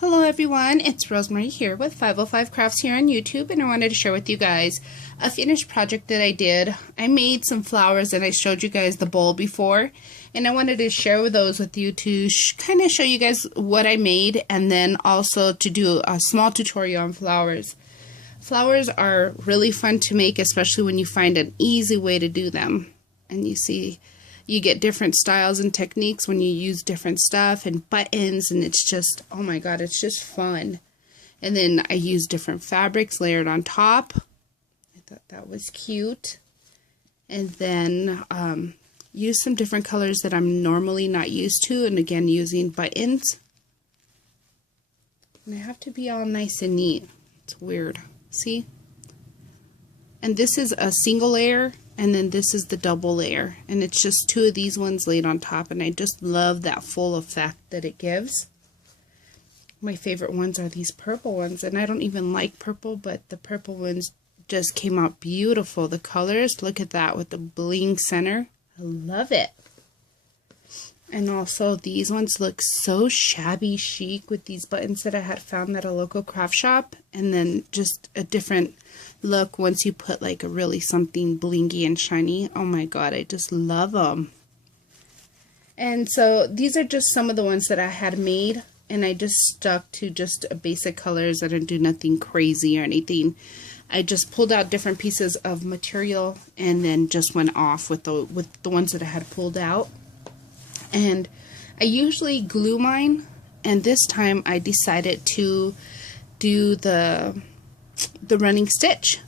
Hello everyone, it's Rosemary here with 505 Crafts here on YouTube, and I wanted to share with you guys a finished project that I did. I made some flowers and I showed you guys the bowl before, and I wanted to share those with you to kind of show you guys what I made, and then also to do a small tutorial on flowers. Flowers are really fun to make, especially when you find an easy way to do them. And you see, you get different styles and techniques when you use different stuff and buttons, and it's just, oh my god, it's just fun. And then I used different fabrics layered on top. I thought that was cute. And then used some different colors that I'm normally not used to, and again using buttons. And I have to be all nice and neat. It's weird. See? And this is a single layer, and then this is the double layer, and it's just two of these ones laid on top, and I just love that full effect that it gives. My favorite ones are these purple ones, and I don't even like purple, but the purple ones just came out beautiful. The colors, look at that with the bling center. I love it. And also these ones look so shabby chic with these buttons that I had found at a local craft shop, and then just a different look once you put like a really something blingy and shiny. Oh my god, I just love them. And so these are just some of the ones that I had made, and I just stuck to just basic colors. I didn't do nothing crazy or anything. I just pulled out different pieces of material and then just went off with the ones that I had pulled out. And I usually glue mine, and this time I decided to do the running stitch.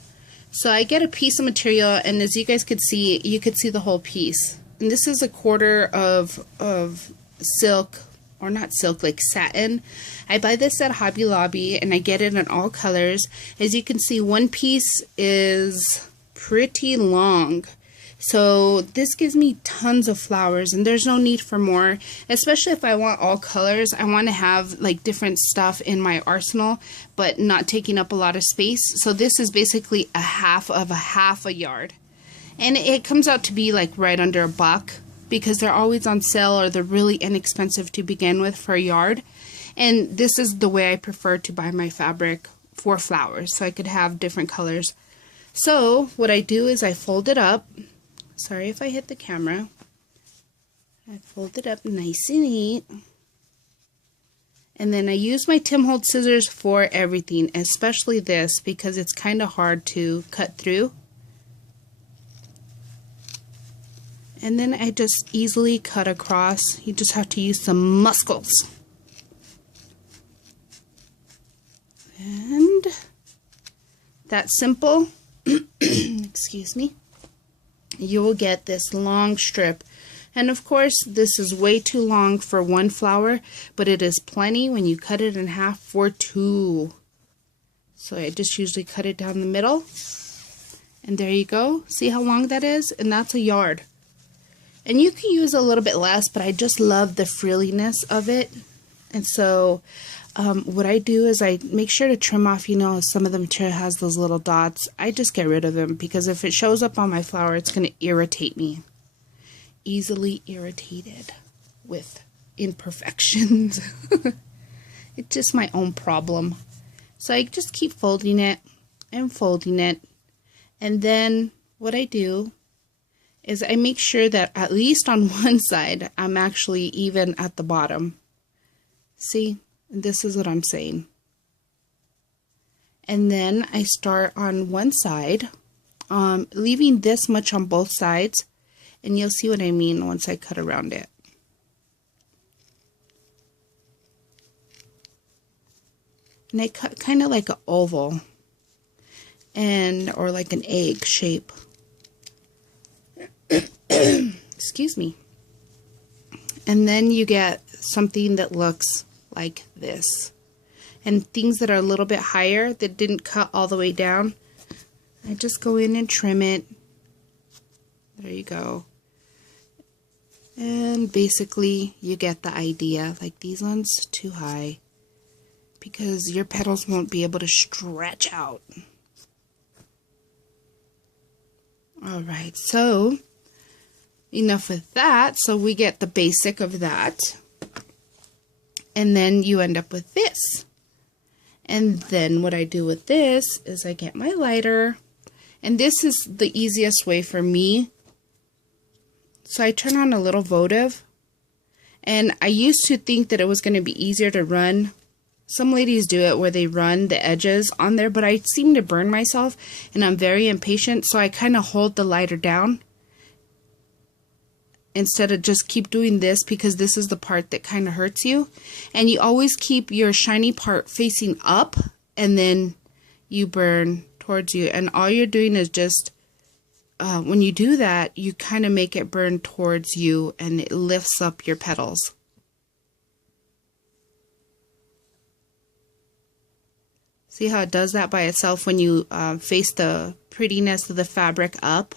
So I get a piece of material, and as you guys could see, you could see the whole piece. And this is a quarter of silk, or not silk, like satin. I buy this at Hobby Lobby, and I get it in all colors. As you can see, one piece is pretty long. So this gives me tons of flowers, and there's no need for more, especially if I want all colors. I want to have like different stuff in my arsenal, but not taking up a lot of space. So this is basically a half a yard. And it comes out to be like right under $1 because they're always on sale, or they're really inexpensive to begin with for a yard. And this is the way I prefer to buy my fabric for flowers, so I could have different colors. So what I do is I fold it up. Sorry if I hit the camera. I fold it up nice and neat. And then I use my Tim Holtz scissors for everything, especially this, because it's kind of hard to cut through. And then I just easily cut across. You just have to use some muscles. And that's simple. Excuse me. You will get this long strip, and of course this is way too long for one flower, but it is plenty when you cut it in half for two. So I just usually cut it down the middle, and there you go. See how long that is? And that's a yard. And you can use a little bit less, but I just love the frilliness of it. And so what I do is I make sure to trim off, you know, some of the material has those little dots. I just get rid of them, because if it shows up on my flower, it's going to irritate me. Easily irritated with imperfections. It's just my own problem. So I just keep folding it and folding it. And then what I do is I make sure that at least on one side, I'm actually even at the bottom. See? And this is what I'm saying. And then I start on one side, leaving this much on both sides, and you'll see what I mean once I cut around it. And I cut kind of like an oval, or like an egg shape. Excuse me. And then you get something that looks like this. And things that are a little bit higher that didn't cut all the way down, I just go in and trim it. There you go. And basically you get the idea. Like these ones too high, because your petals won't be able to stretch out. Alright, so enough with that. So we get the basic of that. And then you end up with this. And then what I do with this is I get my lighter, and this is the easiest way for me. So I turn on a little votive, and I used to think that it was going to be easier to run. Some ladies do it where they run the edges on there, but I seem to burn myself, and I'm very impatient, so I kind of hold the lighter down instead of just keep doing this, because this is the part that kind of hurts you. And you always keep your shiny part facing up, and then you burn towards you. And all you're doing is just, when you do that, you kind of make it burn towards you, and it lifts up your petals. See how it does that by itself when you face the prettiness of the fabric up?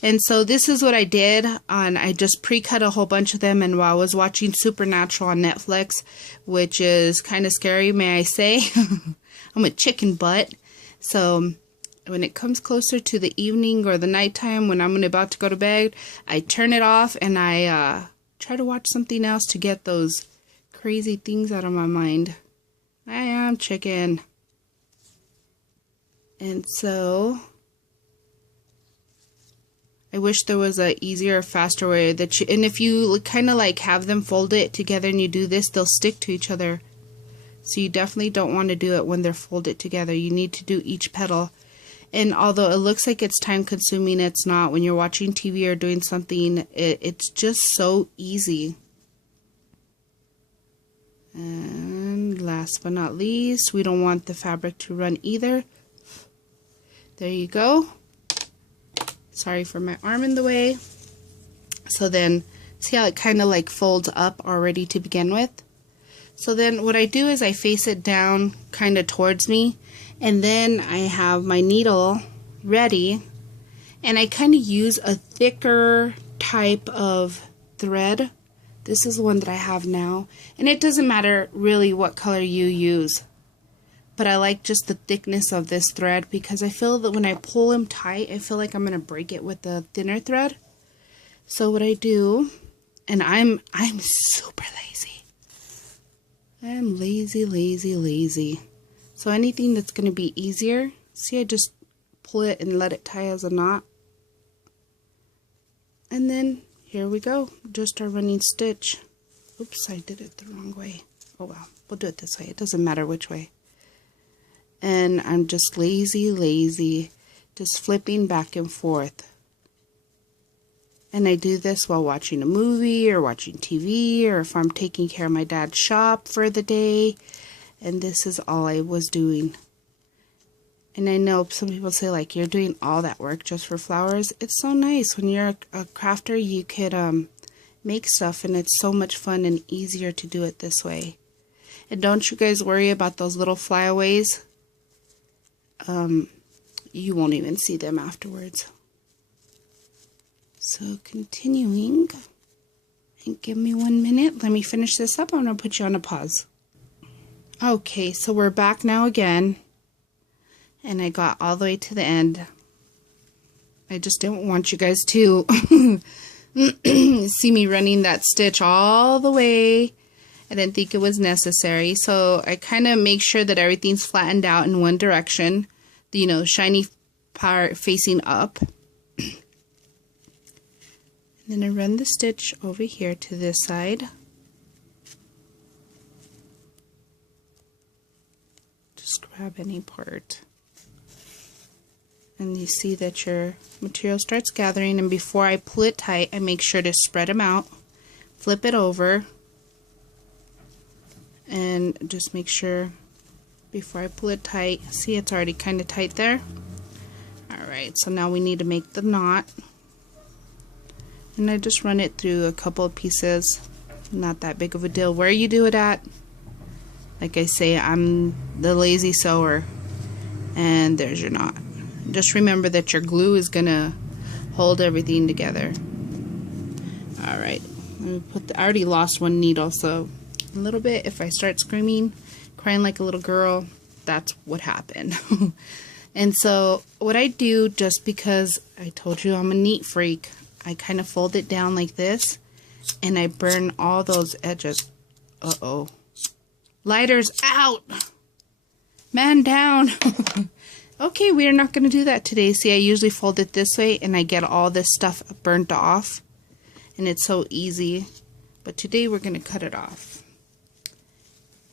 And so this is what I did. I just pre-cut a whole bunch of them, and while I was watching Supernatural on Netflix, which is kind of scary, may I say. I'm a chicken butt. So when it comes closer to the evening or the nighttime when I'm about to go to bed, I turn it off and I try to watch something else to get those crazy things out of my mind. I am chicken. And so I wish there was a easier, faster way that and if you kind of like have them fold it together and you do this, they'll stick to each other. So you definitely don't want to do it when they're folded together. You need to do each petal. And although it looks like it's time consuming, it's not. When you're watching TV or doing something, it's just so easy. And last but not least, we don't want the fabric to run either. There you go. Sorry for my arm in the way. So then, see how it kind of like folds up already to begin with? So then what I do is I face it down kind of towards me, and then I have my needle ready, and I kind of use a thicker type of thread. This is the one that I have now, and it doesn't matter really what color you use, but I like just the thickness of this thread because I feel that when I pull them tight, I feel like I'm going to break it with the thinner thread. So what I do, and I'm super lazy. I'm lazy. So anything that's going to be easier, see, I just pull it and let it tie as a knot. And then here we go, just our running stitch. Oops, I did it the wrong way. Oh well, we'll do it this way. It doesn't matter which way. And I'm just lazy, just flipping back and forth. And I do this while watching a movie or watching TV, or if I'm taking care of my dad's shop for the day. And this is all I was doing. And I know some people say, like, you're doing all that work just for flowers. It's so nice. When you're a crafter, you could make stuff, and it's so much fun and easier to do it this way. And don't you guys worry about those little flyaways. You won't even see them afterwards. So continuing, and give me 1 minute. Let me finish this up. I'm going to put you on a pause. Okay, so we're back now again. And I got all the way to the end. I just didn't want you guys to see me running that stitch all the way. I didn't think it was necessary. So I kind of make sure that everything's flattened out in one direction. You know, shiny part facing up. And then I run the stitch over here to this side. Just grab any part. And you see that your material starts gathering, and before I pull it tight, I make sure to spread them out, flip it over, and just make sure before I pull it tight. See, it's already kind of tight there. Alright, so now we need to make the knot. And I just run it through a couple of pieces. Not that big of a deal where you do it at. Like I say, I'm the lazy sewer. And there's your knot. Just remember that your glue is going to hold everything together. Alright, I already lost one needle, so a little bit, if I start screaming, crying like a little girl, that's what happened. And so what I do, just because I told you I'm a neat freak, I kind of fold it down like this, and I burn all those edges. Uh-oh. Lighters out. Man down. Okay, we are not going to do that today. See, I usually fold it this way and I get all this stuff burnt off. And it's so easy. But today we're going to cut it off.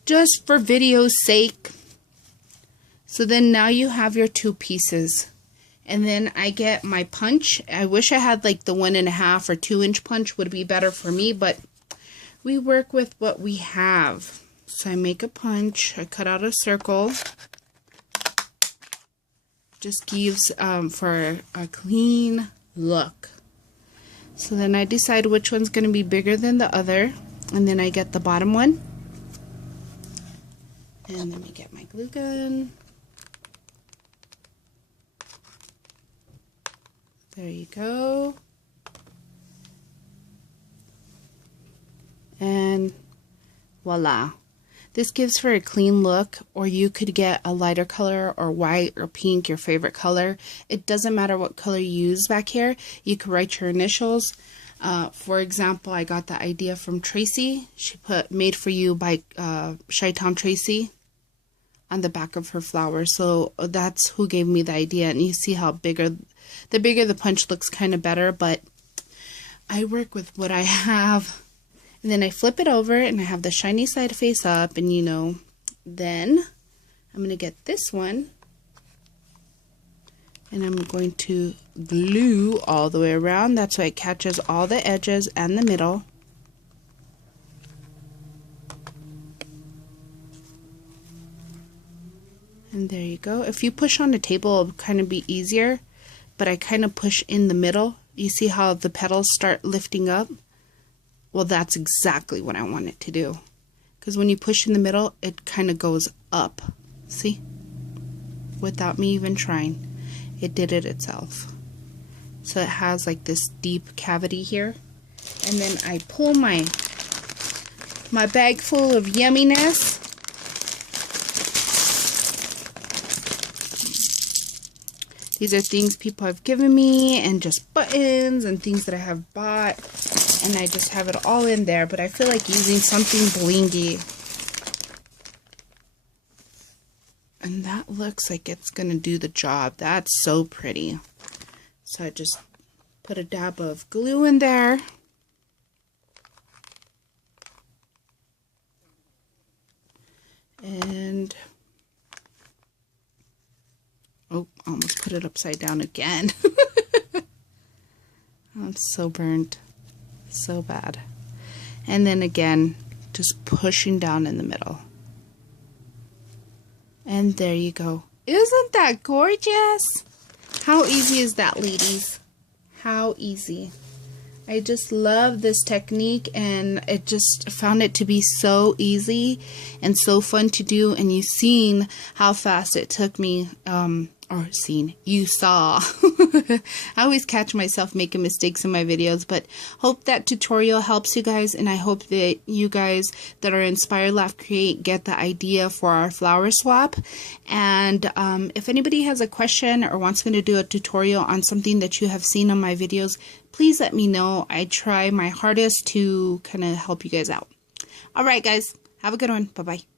Just for video's sake. So then now you have your 2 pieces. And then I get my punch. I wish I had like the 1.5 or 2 inch punch would be better for me. But we work with what we have. So I make a punch. I cut out a circle. Just gives for a clean look. So then I decide which one's going to be bigger than the other, and then I get the bottom one, and let me get my glue gun. There you go. And voila. This gives for a clean look, or you could get a lighter color or white or pink, your favorite color. It doesn't matter what color you use back here. You could write your initials. For example, I got the idea from Tracy. She put "Made for You" by Chi-Town Tracy on the back of her flower. So that's who gave me the idea. And you see how the bigger the punch looks kind of better, but I work with what I have. And then I flip it over and I have the shiny side face up, and you know, then I'm going to get this one and I'm going to glue all the way around. That's why it catches all the edges and the middle. And there you go. If you push on the table, it'll kind of be easier, but I kind of push in the middle. You see how the petals start lifting up? Well, that's exactly what I want it to do. Because when you push in the middle, it kind of goes up. See? Without me even trying. It did it itself. So it has like this deep cavity here. And then I pull my bag full of yumminess. These are things people have given me, and just buttons and things that I have bought. And I just have it all in there, but I feel like using something blingy. And that looks like it's going to do the job. That's so pretty. So I just put a dab of glue in there. And, oh, almost put it upside down again. I'm so burnt. So bad. And then again, just pushing down in the middle. And there you go. Isn't that gorgeous? How easy is that, ladies? How easy. I just love this technique, and it just found it to be so easy and so fun to do. And you've seen how fast it took me, you saw. I always catch myself making mistakes in my videos, but hope that tutorial helps you guys, and I hope that you guys that are Inspire Laugh Create get the idea for our flower swap. And if anybody has a question or wants me to do a tutorial on something that you have seen on my videos, please let me know. I try my hardest to kind of help you guys out. Alright guys, have a good one. Bye-bye.